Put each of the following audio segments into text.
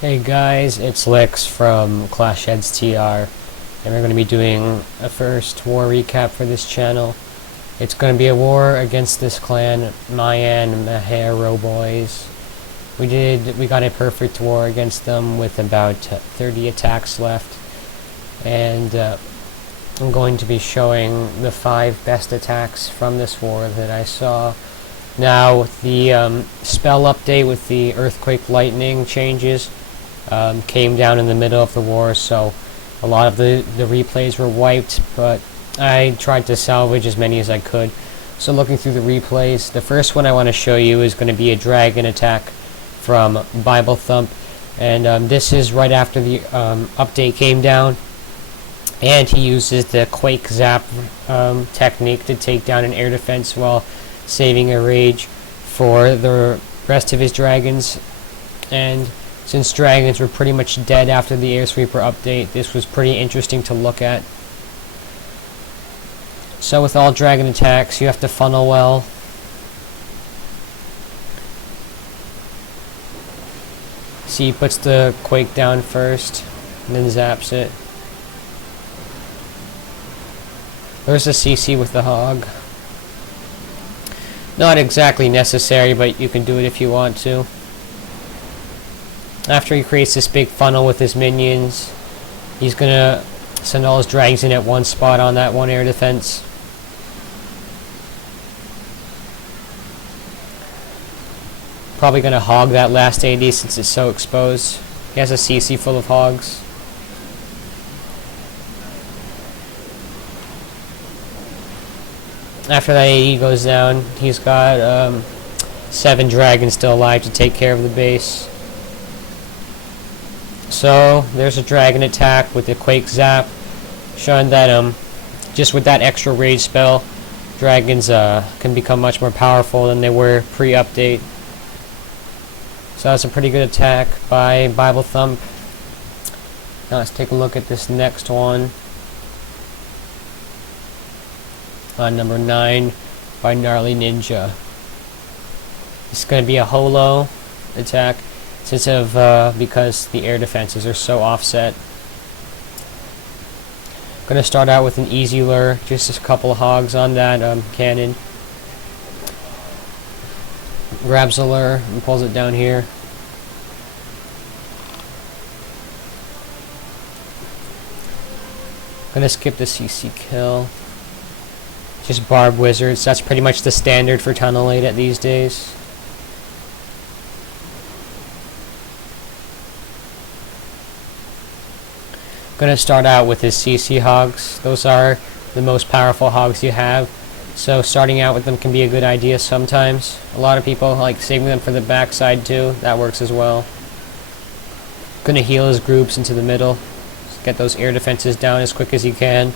Hey guys, it's Lix from ClashHeads TR, and we're going to be doing a first war recap for this channel. It's going to be a war against this clan, Mayan Mahero boys. We got a perfect war against them with about 30 attacks left, and I'm going to be showing the 5 best attacks from this war that I saw. Now, the spell update with the earthquake lightning changes came down in the middle of the war, so a lot of the replays were wiped, but I tried to salvage as many as I could. So looking through the replays, the first one I want to show you is going to be a dragon attack from BibleThump, and this is right after the update came down, and he uses the Quake Zap technique to take down an air defense while saving a rage for the rest of his dragons. And since dragons were pretty much dead after the Air Sweeper update, this was pretty interesting to look at. So with all dragon attacks, you have to funnel well. See, he puts the Quake down first, and then zaps it. There's a CC with the Hog. Not exactly necessary, but you can do it if you want to. After he creates this big funnel with his minions, he's gonna send all his dragons in at one spot on that one air defense. Probably gonna hog that last AD since it's so exposed. He has a CC full of hogs. After that AD goes down, he's got 7 dragons still alive to take care of the base. So there's a dragon attack with the Quake Zap, showing that just with that extra rage spell, dragons can become much more powerful than they were pre-update. So that's a pretty good attack by BibleThump. Now let's take a look at this next one. On number 9 by GnarlyNinja. It's going to be a holo attack because the air defenses are so offset. Going to start out with an easy lure, just a couple of hogs on that cannon. Grabs the lure and pulls it down here. Going to skip the CC kill. Just barb wizards, that's pretty much the standard for Tunnel 8 these days. Gonna start out with his CC hogs. Those are the most powerful hogs you have, so starting out with them can be a good idea sometimes. A lot of people like saving them for the backside too. That works as well. Gonna heal his groups into the middle. Just get those air defenses down as quick as you can.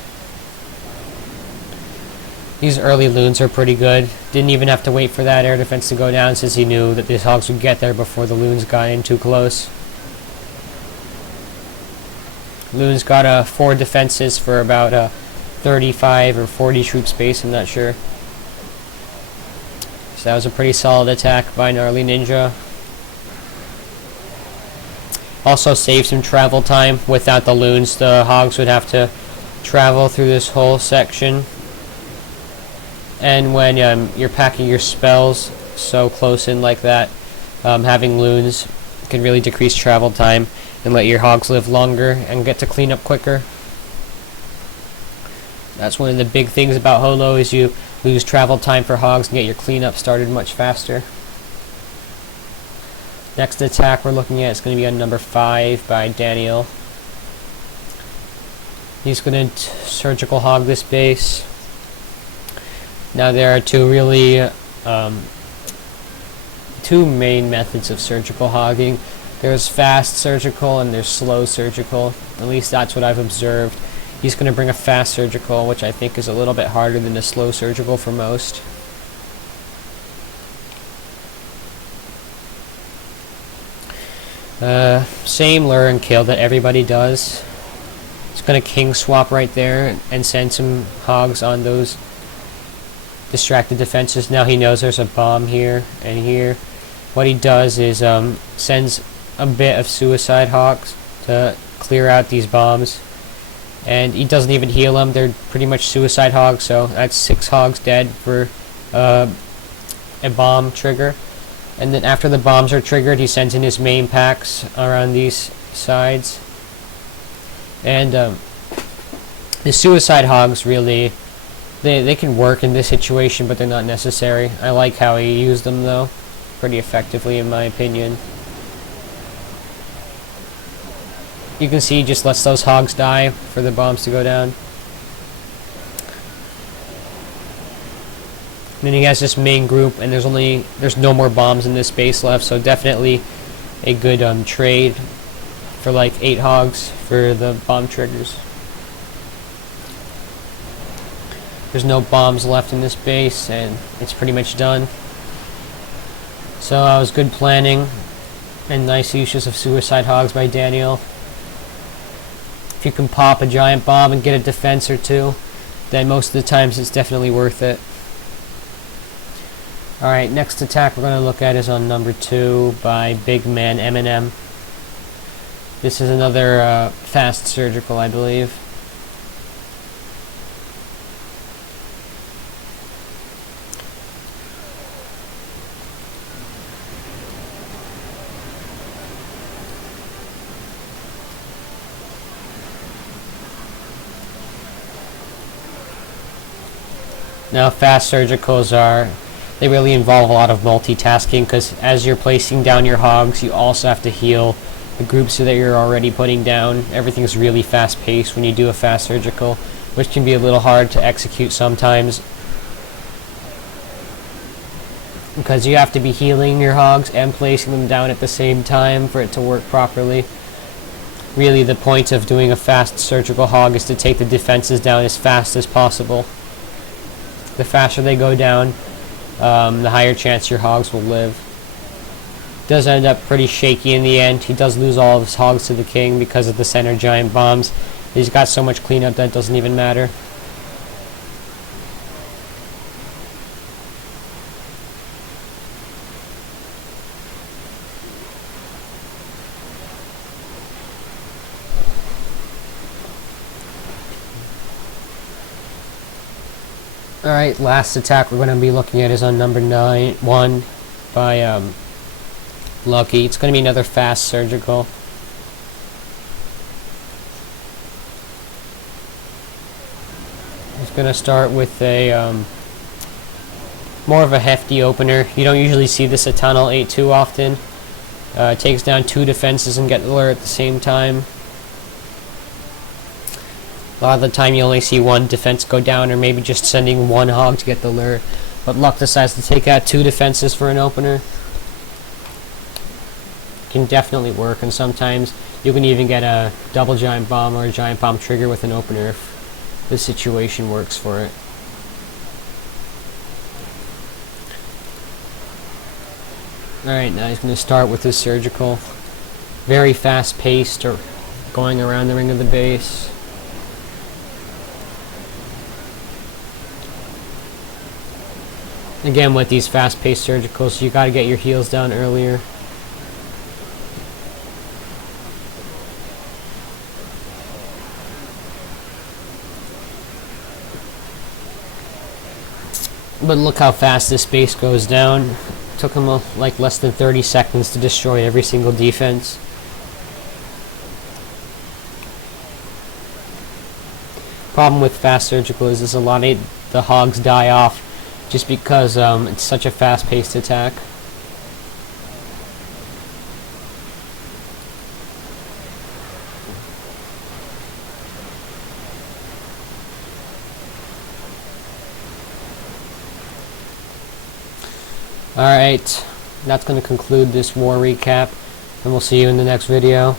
These early loons are pretty good. Didn't even have to wait for that air defense to go down since he knew that these hogs would get there before the loons got in too close. Loons got 4 defenses for about 35 or 40 troop space, I'm not sure. So that was a pretty solid attack by GnarlyNinja. Also saved some travel time. Without the loons, the hogs would have to travel through this whole section. And when you're packing your spells so close in like that, having loons can really decrease travel time and let your hogs live longer and get to clean up quicker. That's one of the big things about holo, is you lose travel time for hogs and get your cleanup started much faster. Next attack we're looking at is going to be on number 5 by Daniel. He's going to surgical hog this base. Now there are two main methods of surgical hogging. There's fast surgical and there's slow surgical. At least that's what I've observed. He's going to bring a fast surgical, which I think is a little bit harder than a slow surgical for most. Same lure and kill that everybody does. He's going to king swap right there and send some hogs on those distracted defenses. Now he knows there's a bomb here and here. What he does is sends a bit of suicide hogs to clear out these bombs. And he doesn't even heal them. They're pretty much suicide hogs, so that's 6 hogs dead for a bomb trigger. And then after the bombs are triggered, he sends in his main packs around these sides. And the suicide hogs really, they can work in this situation, but they're not necessary. I like how he used them though, pretty effectively in my opinion. You can see he just lets those hogs die for the bombs to go down. And then he has this main group, and there's no more bombs in this base left, so definitely a good trade for like 8 hogs for the bomb triggers. There's no bombs left in this base, and it's pretty much done. So that was good planning and nice uses of suicide hogs by Daniel. If you can pop a giant bomb and get a defense or 2, then most of the times it's definitely worth it. Alright, next attack we're going to look at is on number 2 by Big Man M&M. This is another fast surgical, I believe. Now, fast surgicals they really involve a lot of multitasking, because as you're placing down your hogs, you also have to heal the groups that you're already putting down. Everything's really fast paced when you do a fast surgical, which can be a little hard to execute sometimes, because you have to be healing your hogs and placing them down at the same time for it to work properly. Really, the point of doing a fast surgical hog is to take the defenses down as fast as possible. The faster they go down, the higher chance your hogs will live. Does end up pretty shaky in the end. He does lose all of his hogs to the king because of the center giant bombs. He's got so much cleanup that doesn't even matter. Alright, last attack we're going to be looking at is on number 1 by Lucky. It's going to be another fast surgical. It's going to start with a more of a hefty opener. You don't usually see this at Tunnel 8 too often. It takes down 2 defenses and get the lure at the same time. A lot of the time you only see 1 defense go down, or maybe just sending 1 hog to get the lure. But Luck decides to take out 2 defenses for an opener. Can definitely work, and sometimes you can even get a double giant bomb or a giant bomb trigger with an opener if the situation works for it. Alright, now he's going to start with his surgical. Very fast paced, or going around the ring of the base. Again, with these fast-paced surgicals, you gotta get your heals down earlier. But look how fast this base goes down. It took him like less than 30 seconds to destroy every single defense. Problem with fast surgical is a lot of the hogs die off just because it's such a fast-paced attack. Alright, that's going to conclude this war recap, and we'll see you in the next video.